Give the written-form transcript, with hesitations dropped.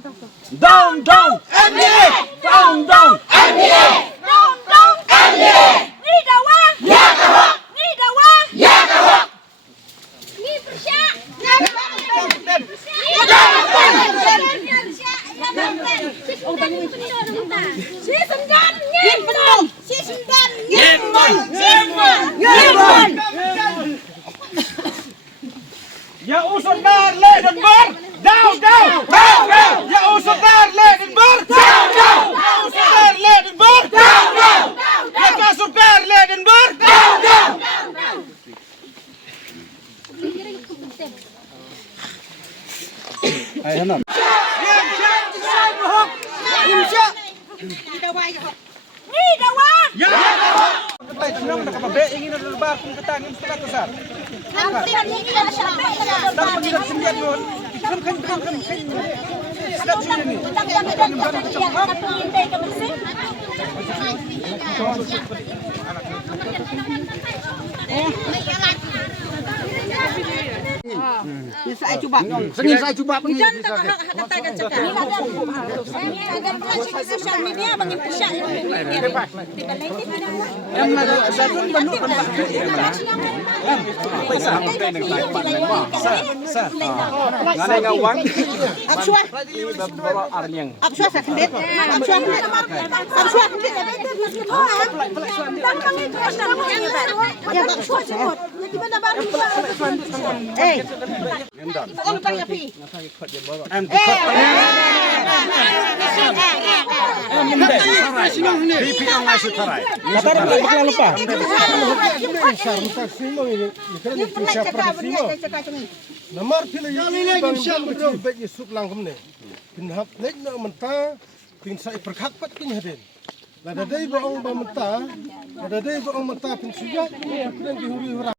Dong dong MBA. Dong dong MBA. Dong dong MBA. Ni dawang. Ya kahok. Ni dawang. Ya kahok. Ni persya. Si semdan ngimbon. Si semdan ngimbon. Ngimbon. Ya usut bar le dan bar. Down down. Down down. Ya usut bar le dan bar. Down down. Ya usut bar le dan bar. Down down. Ya kasut bar le dan bar. Down down. Ay, hanap. Ni dawang. Ya. Ay, tinang nakapabe, ingin na lubar kung katangin sa katusar. Nanti ni kita sampai ke Dan pengilang sembilan yun, kan. Sedap sih ini. Saya coba. Sengin saya coba pun. Jangan katakan cakap. Ini ada sosial media bagi pusat. Yang ada zatun benuk kan Pak. Ngana ngawang Absuah. bawa arnyang. Absuah sakit. Absuah sakit. Absuah sakit. Ya absuah sebut. Di mana baru? Eh. Kalau tanya pi. Pipi ang ngasut haray. Kataran lang bakla lupa. Namar pila yung siyang betul baik yusuk langkum ne. Pinhap nek na menta pin sa iperkhak pat pinhadin. Lada day ba ang menta, lada day ba ang menta pin sujat, pin dihuri